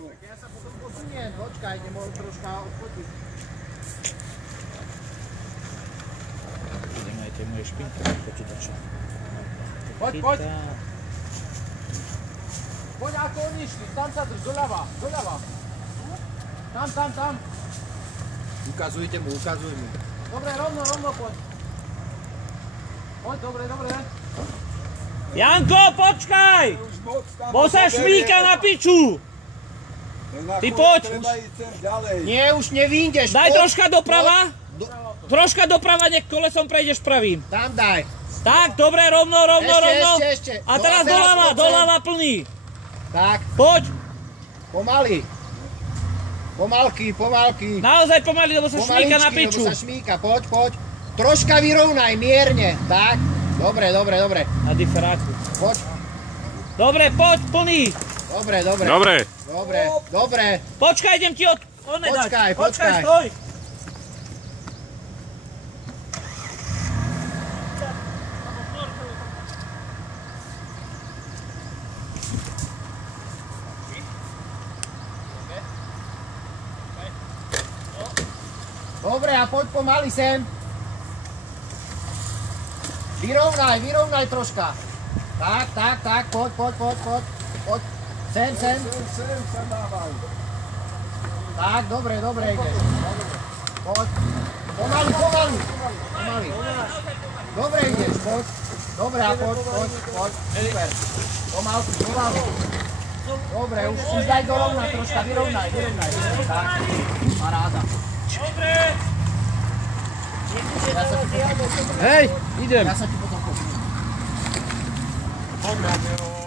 Ja sa potom posuniem, počkaj, idem troška odfotiť. Ideme aj tie moje špinky počítače. Poď, poď. Poď ako oni šli, tam sa drž, doľava, doľava. Tam. Ukazujte mu, ukazuj mu. Dobre, rovno poď. Poď, dobre. Janko, počkaj! Bo sa šmíka na piču! Ty poď! Nie, už nevíndeš. Daj troška doprava. Troška doprava, nech kolesom prejdeš pravým. Tam daj. Tak, dobre, rovno. Ešte. A teraz doľava plný. Tak. Poď. Pomaly. Pomalky. Naozaj pomaly, lebo sa šmíka na piču. Lebo sa šmíka, poď. Troška vyrovnaj, mierne. Tak. Dobre. Na diferáku. Poď. Dobre, poď, plný. Dobre. Počkaj, idem ti Počkaj. Stoj. Dobre, a poď pomaly sem. Vyrovnaj troška. Tak, poď. Sem sa dávaj. Tak, dobre ideš. Poď. Pomaly. Dobre ideš, poď. Dobre, a poď. Super. Pomalky. Dobre, už daj dorovna troška, vyrovnaj. Tak, paráda. Dobre. Hej, idem. Ja sa ti potom posuniem.